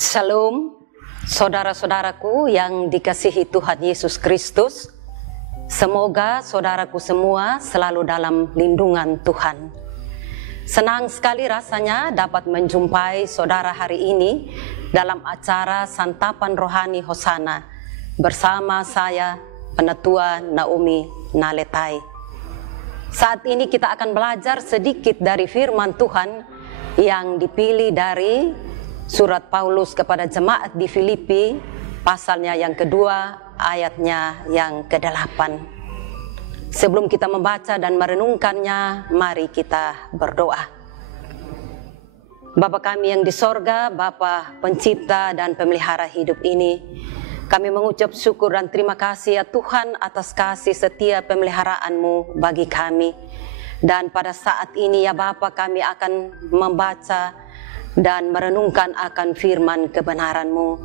Shalom, saudara-saudaraku yang dikasihi Tuhan Yesus Kristus. Semoga saudaraku semua selalu dalam lindungan Tuhan. Senang sekali rasanya dapat menjumpai saudara hari ini dalam acara Santapan Rohani Hosana bersama saya, Penatua Naomi Naletai. Saat ini kita akan belajar sedikit dari firman Tuhan yang dipilih dari Surat Paulus kepada jemaat di Filipi, pasalnya yang kedua, ayatnya yang ke-8. Sebelum kita membaca dan merenungkannya, mari kita berdoa. Bapa kami yang di sorga, Bapa pencipta dan pemelihara hidup ini, kami mengucap syukur dan terima kasih ya Tuhan atas kasih setia pemeliharaanmu bagi kami. Dan pada saat ini ya Bapa, kami akan membaca dan merenungkan akan firman kebenaran-Mu.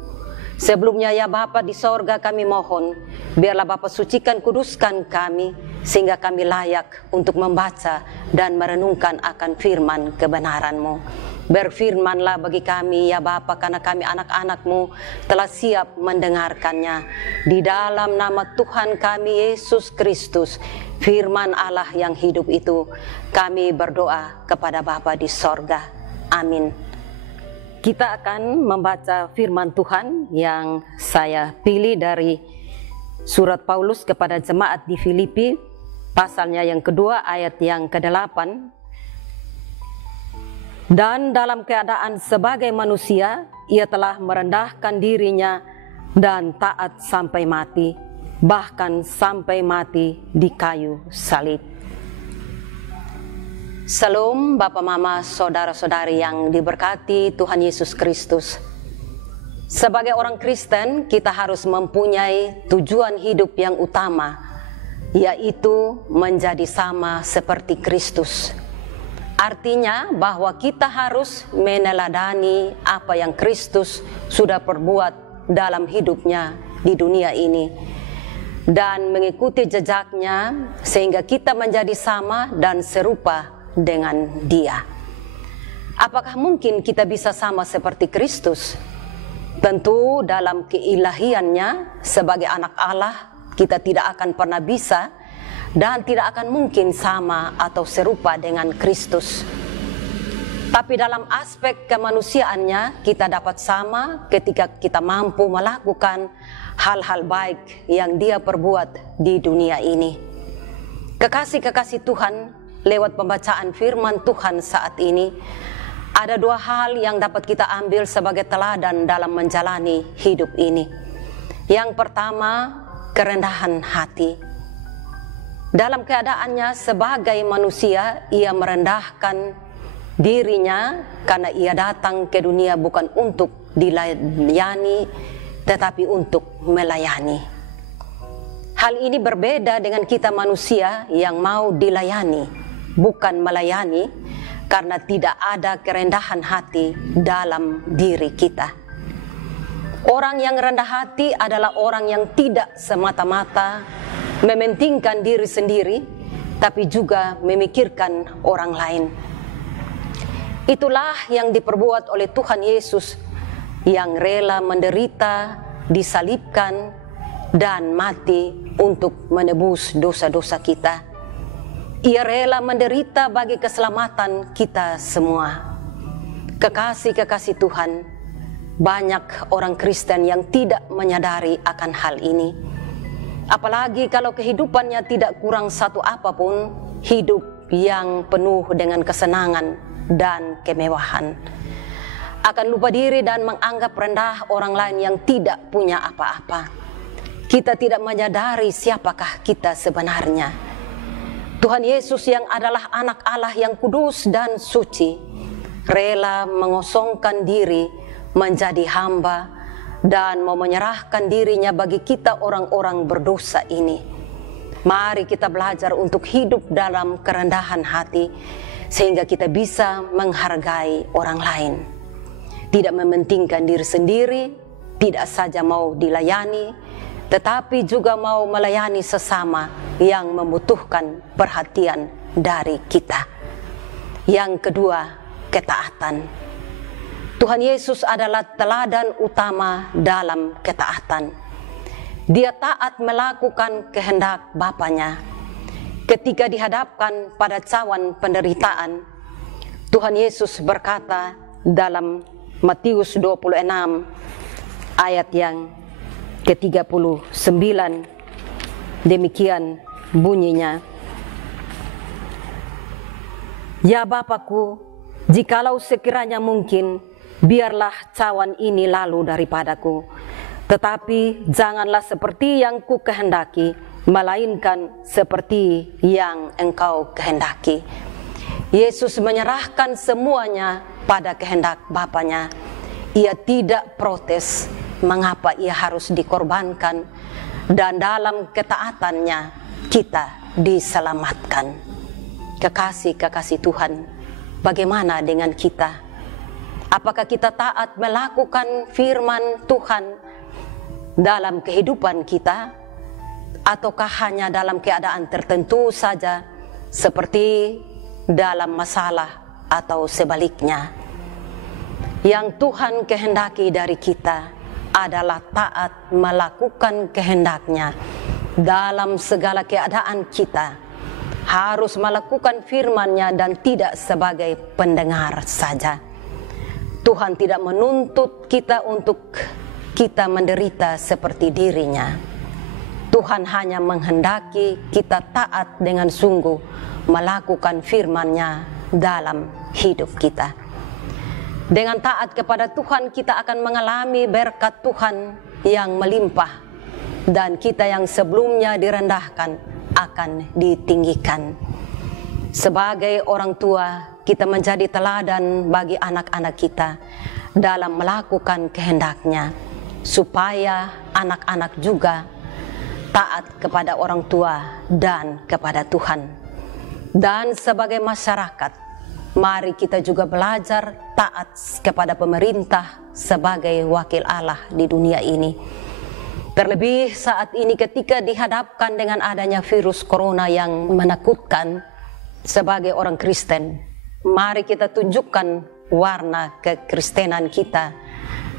Sebelumnya ya Bapa di sorga, kami mohon biarlah Bapa sucikan, kuduskan kami sehingga kami layak untuk membaca dan merenungkan akan firman kebenaran-Mu. Berfirmanlah bagi kami ya Bapa, karena kami anak-anak-Mu telah siap mendengarkannya. Di dalam nama Tuhan kami Yesus Kristus, firman Allah yang hidup itu, kami berdoa kepada Bapa di sorga. Amin. Kita akan membaca firman Tuhan yang saya pilih dari Surat Paulus kepada jemaat di Filipi, pasalnya yang kedua, ayat yang ke-8. Dan dalam keadaan sebagai manusia, ia telah merendahkan dirinya dan taat sampai mati, bahkan sampai mati di kayu salib. Shalom Bapak Mama, saudara-saudari yang diberkati Tuhan Yesus Kristus. Sebagai orang Kristen, kita harus mempunyai tujuan hidup yang utama, yaitu menjadi sama seperti Kristus. Artinya bahwa kita harus meneladani apa yang Kristus sudah perbuat dalam hidupnya di dunia ini, dan mengikuti jejaknya sehingga kita menjadi sama dan serupa dengan Dia. Apakah mungkin kita bisa sama seperti Kristus? Tentu dalam keilahiannya sebagai anak Allah, kita tidak akan pernah bisa dan tidak akan mungkin sama atau serupa dengan Kristus. Tapi dalam aspek kemanusiaannya kita dapat sama ketika kita mampu melakukan hal-hal baik yang Dia perbuat di dunia ini. Kekasih-kekasih Tuhan, lewat pembacaan firman Tuhan saat ini, ada dua hal yang dapat kita ambil sebagai teladan dalam menjalani hidup ini. Yang pertama, kerendahan hati. Dalam keadaannya sebagai manusia, ia merendahkan dirinya karena ia datang ke dunia bukan untuk dilayani, tetapi untuk melayani. Hal ini berbeda dengan kita manusia yang mau dilayani, bukan melayani, karena tidak ada kerendahan hati dalam diri kita. Orang yang rendah hati adalah orang yang tidak semata-mata mementingkan diri sendiri, tapi juga memikirkan orang lain. Itulah yang diperbuat oleh Tuhan Yesus yang rela menderita, disalibkan, dan mati untuk menebus dosa-dosa kita. Ia rela menderita bagi keselamatan kita semua. Kekasih-kekasih Tuhan, banyak orang Kristen yang tidak menyadari akan hal ini. Apalagi kalau kehidupannya tidak kurang satu apapun, hidup yang penuh dengan kesenangan dan kemewahan. Akan lupa diri dan menganggap rendah orang lain yang tidak punya apa-apa. Kita tidak menyadari siapakah kita sebenarnya. Tuhan Yesus yang adalah anak Allah yang kudus dan suci, rela mengosongkan diri menjadi hamba dan mau menyerahkan dirinya bagi kita orang-orang berdosa ini. Mari kita belajar untuk hidup dalam kerendahan hati sehingga kita bisa menghargai orang lain. Tidak mementingkan diri sendiri, tidak saja mau dilayani, tetapi juga mau melayani sesama yang membutuhkan perhatian dari kita. Yang kedua, ketaatan. Tuhan Yesus adalah teladan utama dalam ketaatan. Dia taat melakukan kehendak Bapanya. Ketika dihadapkan pada cawan penderitaan, Tuhan Yesus berkata dalam Matius 26 ayat yang ke-39, demikian bunyinya, "Ya Bapakku, jikalau sekiranya mungkin, biarlah cawan ini lalu daripadaku. Tetapi janganlah seperti yang ku kehendaki, melainkan seperti yang Engkau kehendaki." Yesus menyerahkan semuanya pada kehendak Bapanya. Ia tidak protes mengapa ia harus dikorbankan, dan dalam ketaatannya kita diselamatkan. Kekasih-kekasih Tuhan, bagaimana dengan kita? Apakah kita taat melakukan firman Tuhan dalam kehidupan kita, ataukah hanya dalam keadaan tertentu saja, seperti dalam masalah atau sebaliknya? Yang Tuhan kehendaki dari kita adalah taat melakukan kehendaknya dalam segala keadaan. Kita harus melakukan firman-Nya dan tidak sebagai pendengar saja. Tuhan tidak menuntut kita untuk kita menderita seperti dirinya. Tuhan hanya menghendaki kita taat dengan sungguh melakukan firman-Nya dalam hidup kita. Dengan taat kepada Tuhan, kita akan mengalami berkat Tuhan yang melimpah, dan kita yang sebelumnya direndahkan akan ditinggikan. Sebagai orang tua, kita menjadi teladan bagi anak-anak kita dalam melakukan kehendak-Nya, supaya anak-anak juga taat kepada orang tua dan kepada Tuhan. Dan sebagai masyarakat, mari kita juga belajar taat kepada pemerintah sebagai wakil Allah di dunia ini. Terlebih saat ini ketika dihadapkan dengan adanya virus corona yang menakutkan, sebagai orang Kristen, mari kita tunjukkan warna kekristenan kita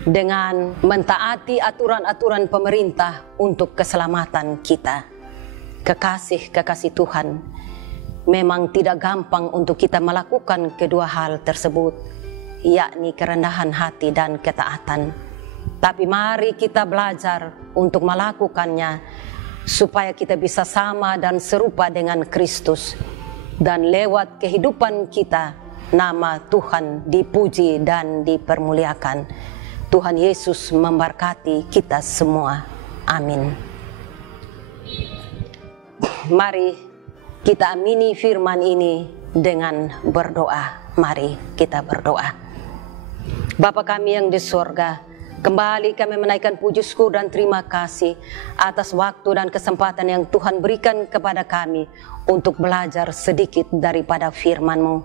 dengan mentaati aturan-aturan pemerintah untuk keselamatan kita. Kekasih-kekasih Tuhan, memang tidak gampang untuk kita melakukan kedua hal tersebut, yakni kerendahan hati dan ketaatan. Tapi mari kita belajar untuk melakukannya, supaya kita bisa sama dan serupa dengan Kristus. Dan lewat kehidupan kita, nama Tuhan dipuji dan dipermuliakan. Tuhan Yesus memberkati kita semua. Amin. Mari kita amini firman ini dengan berdoa. Mari kita berdoa. Bapa kami yang di surga, kembali kami menaikkan puji syukur dan terima kasih atas waktu dan kesempatan yang Tuhan berikan kepada kami untuk belajar sedikit daripada firman-Mu.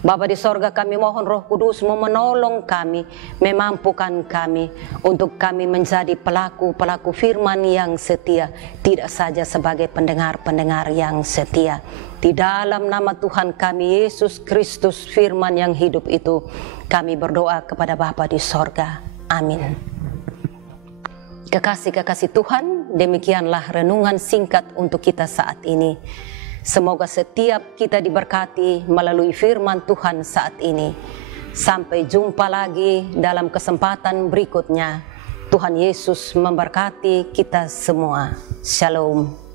Bapa di sorga, kami mohon Roh Kudus-Mu menolong kami, memampukan kami untuk kami menjadi pelaku-pelaku firman yang setia, tidak saja sebagai pendengar-pendengar yang setia. Di dalam nama Tuhan kami Yesus Kristus, firman yang hidup itu, kami berdoa kepada Bapa di sorga. Amin. Kekasih-kekasih Tuhan, demikianlah renungan singkat untuk kita saat ini. Semoga setiap kita diberkati melalui firman Tuhan saat ini. Sampai jumpa lagi dalam kesempatan berikutnya. Tuhan Yesus memberkati kita semua. Shalom.